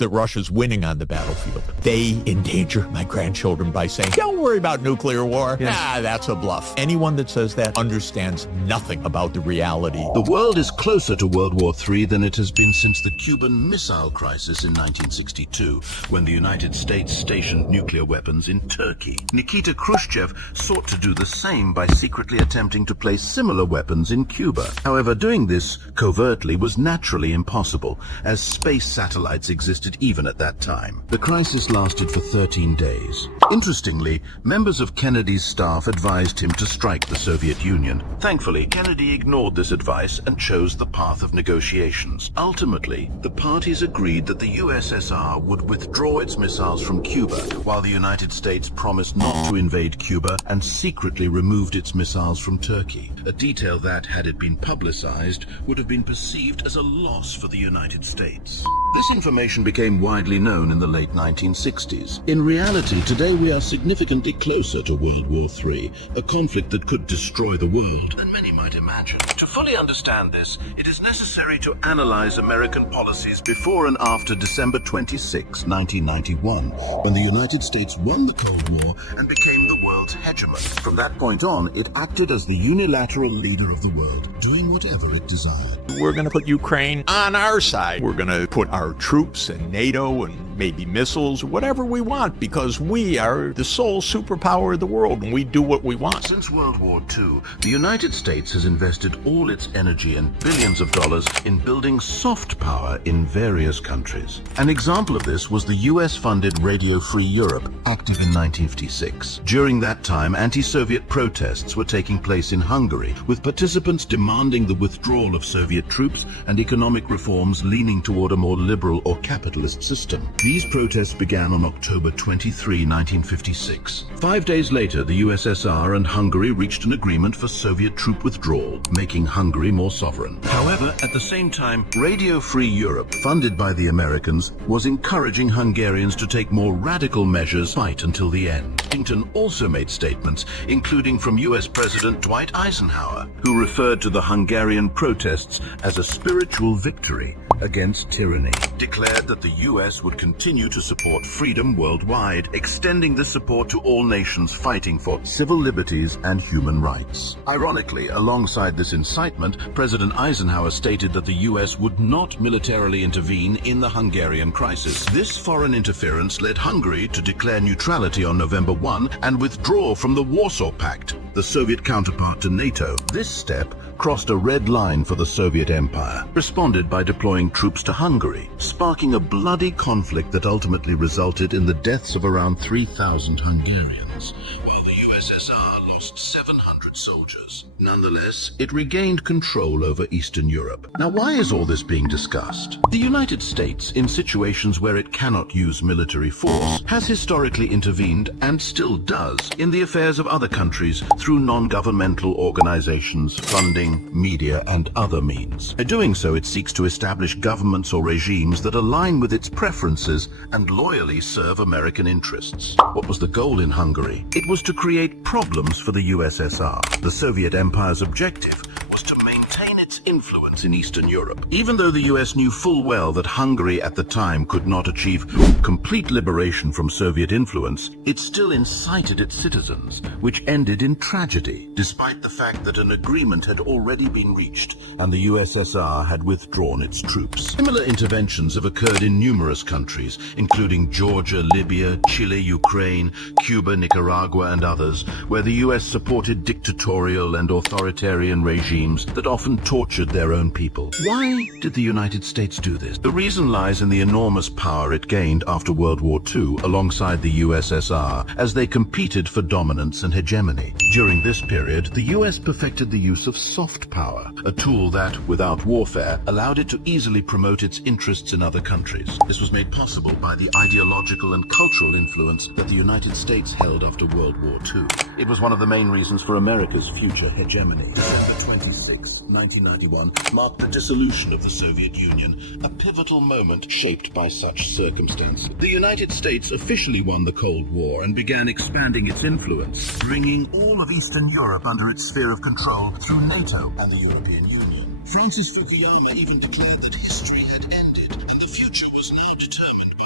that Russia's winning on the battlefield. They endanger my grandchildren by saying, don't worry about nuclear war. That's a bluff. Anyone that says that understands nothing about the reality. The world is closer to World War III than it has been since the Cuban Missile Crisis in 1962, when the United States stationed nuclear weapons in Turkey. Nikita Khrushchev sought to do the same by secretly attempting to place similar weapons in Cuba. However, doing this covertly was naturally impossible, as space satellites existed even at that time. The crisis lasted for 13 days. Interestingly, members of Kennedy's staff advised him to strike the Soviet Union. Thankfully, Kennedy ignored this advice and chose the path of negotiations. Ultimately, the parties agreed that the USSR would withdraw its missiles from Cuba, while the United States promised not to invade Cuba and secretly removed its missiles from Turkey. A detail that, had it been publicized, would have been perceived as a loss for the United States. This information became widely known in the late 1960s. In reality, today we are significantly closer to World War III, a conflict that could destroy the world than many might imagine. To fully understand this, it is necessary to analyze American policies before and after December 26, 1991, when the United States won the Cold War and became the world's hegemon. From that point on, it acted as the unilateral leader of the world, doing whatever it desired. We're going to put Ukraine on our side. We're going to put our troops and NATO and maybe missiles, whatever we want, because we are the sole superpower of the world and we do what we want. Since World War II, the United States has invested all its energy and billions of dollars in building soft power in various countries. An example of this was the US-funded Radio Free Europe, active in 1956. During that time, anti-Soviet protests were taking place in Hungary, with participants demanding the withdrawal of Soviet troops and economic reforms leaning toward a more liberal or capitalist system. These protests began on October 23, 1956. 5 days later, the USSR and Hungary reached an agreement for Soviet troop withdrawal, making Hungary more sovereign. However, at the same time, Radio Free Europe, funded by the Americans, was encouraging Hungarians to take more radical measures, fight until the end. Washington also made statements, including from US President Dwight Eisenhower, who referred to the Hungarian protests as a spiritual victory against tyranny, declared that the US would continue to support freedom worldwide, extending this support to all nations fighting for civil liberties and human rights. Ironically, alongside this incitement, President Eisenhower stated that the US would not militarily intervene in the Hungarian crisis. This foreign interference led Hungary to declare neutrality on November 1 and withdraw from the Warsaw Pact, the Soviet counterpart to NATO. This step crossed a red line for the Soviet Empire, responded by deploying troops to Hungary, sparking a bloody conflict that ultimately resulted in the deaths of around 3,000 Hungarians, while the USSR lost 700 soldiers. Nonetheless, it regained control over Eastern Europe. Now, why is all this being discussed? The United States, in situations where it cannot use military force, has historically intervened, and still does, in the affairs of other countries through non-governmental organizations, funding, media, and other means. By doing so, it seeks to establish governments or regimes that align with its preferences and loyally serve American interests. What was the goal in Hungary? It was to create problems for the USSR. The Soviet Empire's objective was to maintain its influence in Eastern Europe. Even though the US knew full well that Hungary at the time could not achieve complete liberation from Soviet influence, it still incited its citizens, which ended in tragedy, despite the fact that an agreement had already been reached and the USSR had withdrawn its troops. Similar interventions have occurred in numerous countries, including Georgia, Libya, Chile, Ukraine, Cuba, Nicaragua, and others, where the US supported dictatorial and authoritarian regimes that often tortured their own people. Why did the United States do this? The reason lies in the enormous power it gained after World War II alongside the USSR as they competed for dominance and hegemony. During this period, the US perfected the use of soft power, a tool that, without warfare, allowed it to easily promote its interests in other countries. This was made possible by the ideological and cultural influence that the United States held after World War II. It was one of the main reasons for America's future hegemony. December 26, 1991 marked the dissolution of the Soviet Union, a pivotal moment shaped by such circumstances. The United States officially won the Cold War and began expanding its influence, bringing all of Eastern Europe under its sphere of control through NATO and the European Union. Francis Fukuyama even declared that history had ended and the future was now determined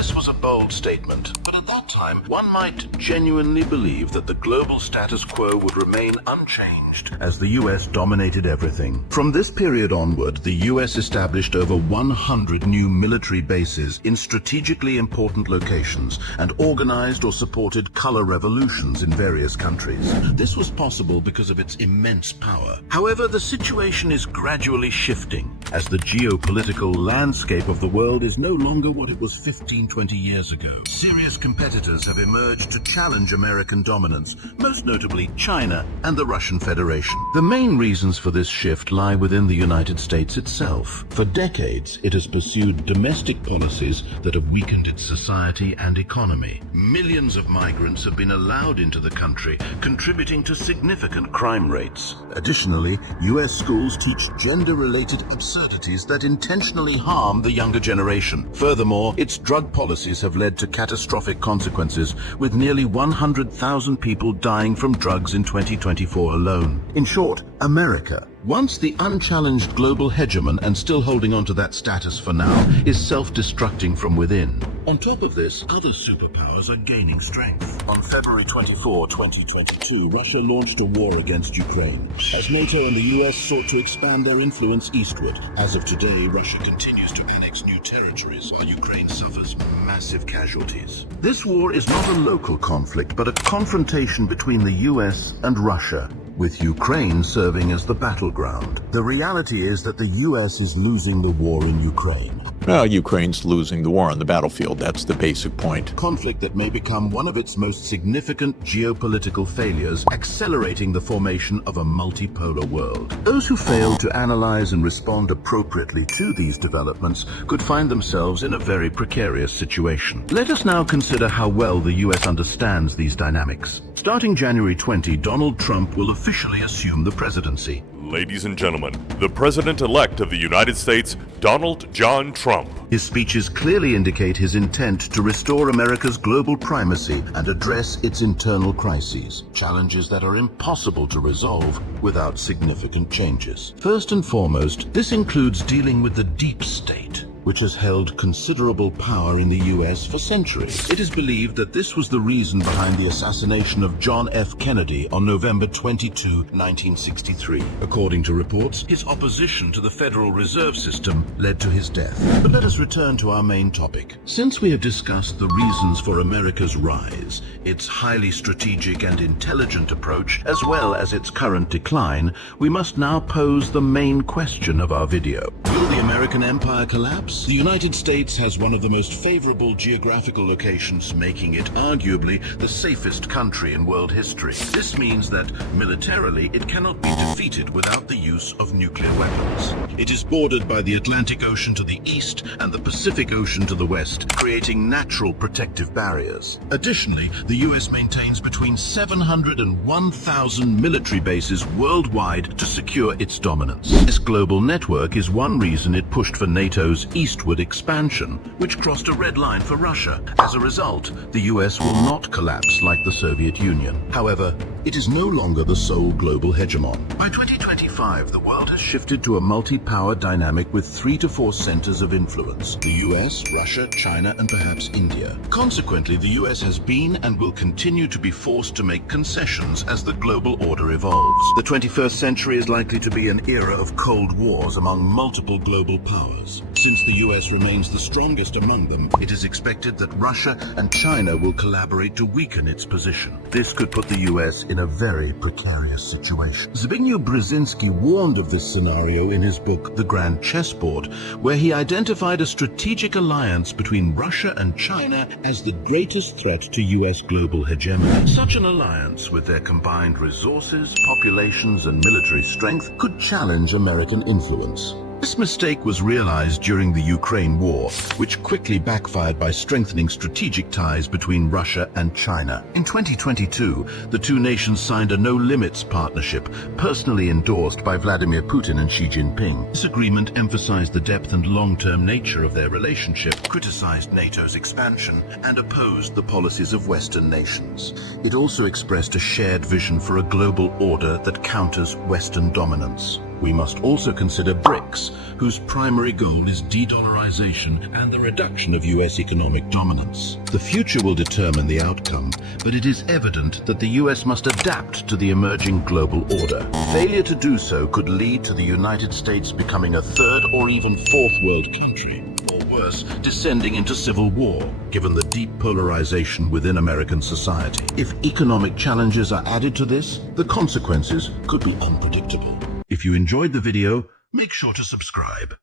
This was a bold statement, but at that time, one might genuinely believe that the global status quo would remain unchanged as the US dominated everything. From this period onward, the US established over 100 new military bases in strategically important locations and organized or supported color revolutions in various countries. This was possible because of its immense power. However, the situation is gradually shifting as the geopolitical landscape of the world is no longer what it was 15-20 years ago. Serious competitors have emerged to challenge American dominance, most notably China and the Russian Federation. The main reasons for this shift lie within the United States itself. For decades, it has pursued domestic policies that have weakened its society and economy. Millions of migrants have been allowed into the country, contributing to significant crime rates. Additionally, U.S. schools teach gender-related absurdities that intentionally harm the younger generation. Furthermore, its drug policies have led to catastrophic consequences, with nearly 100,000 people dying from drugs in 2024 alone. In short, America, once the unchallenged global hegemon and still holding on to that status for now, is self-destructing from within. On top of this, other superpowers are gaining strength. On February 24, 2022, Russia launched a war against Ukraine, as NATO and the US sought to expand their influence eastward. As of today, Russia continues to annex new territories, while Ukraine suffers massive casualties. This war is not a local conflict, but a confrontation between the US and Russia, with Ukraine serving as the battleground. The reality is that the US is losing the war in Ukraine. Well, Ukraine's losing the war on the battlefield. That's the basic point. Conflict that may become one of its most significant geopolitical failures, accelerating the formation of a multipolar world. Those who fail to analyze and respond appropriately to these developments could find themselves in a very precarious situation. Let us now consider how well the US understands these dynamics. Starting January 20, Donald Trump will officially assume the presidency. Ladies and gentlemen, the President-elect of the United States, Donald John Trump. His speeches clearly indicate his intent to restore America's global primacy and address its internal crises, challenges that are impossible to resolve without significant changes. First and foremost, this includes dealing with the deep state, which has held considerable power in the US for centuries. It is believed that this was the reason behind the assassination of John F. Kennedy on November 22, 1963. According to reports, his opposition to the Federal Reserve System led to his death. But let us return to our main topic. Since we have discussed the reasons for America's rise, its highly strategic and intelligent approach, as well as its current decline, we must now pose the main question of our video. Will the American empire collapse? The United States has one of the most favorable geographical locations, making it arguably the safest country in world history. This means that, militarily, it cannot be defeated without the use of nuclear weapons. It is bordered by the Atlantic Ocean to the east and the Pacific Ocean to the west, creating natural protective barriers. Additionally, the US maintains between 700 and 1,000 military bases worldwide to secure its dominance. This global network is one reason it pushed for NATO's eastward expansion, which crossed a red line for Russia. As a result, the US will not collapse like the Soviet Union. However, it is no longer the sole global hegemon. By 2025, the world has shifted to a multi-power dynamic with 3 to 4 centers of influence: the US, Russia, China, and perhaps India. Consequently, the US has been and will continue to be forced to make concessions as the global order evolves. The 21st century is likely to be an era of cold wars among multiple global powers. Since the US remains the strongest among them, it is expected that Russia and China will collaborate to weaken its position. This could put the US in a very precarious situation. Zbigniew Brzezinski warned of this scenario in his book The Grand Chessboard, where he identified a strategic alliance between Russia and China as the greatest threat to US global hegemony. Such an alliance, with their combined resources, populations, and military strength, could challenge American influence. This mistake was realized during the Ukraine war, which quickly backfired by strengthening strategic ties between Russia and China. In 2022, the two nations signed a no-limits partnership, personally endorsed by Vladimir Putin and Xi Jinping. This agreement emphasized the depth and long-term nature of their relationship, criticized NATO's expansion, and opposed the policies of Western nations. It also expressed a shared vision for a global order that counters Western dominance. We must also consider BRICS, whose primary goal is de-dollarization and the reduction of US economic dominance. The future will determine the outcome, but it is evident that the US must adapt to the emerging global order. Failure to do so could lead to the United States becoming a third or even fourth world country, or worse, descending into civil war, given the deep polarization within American society. If economic challenges are added to this, the consequences could be unpredictable. If you enjoyed the video, make sure to subscribe.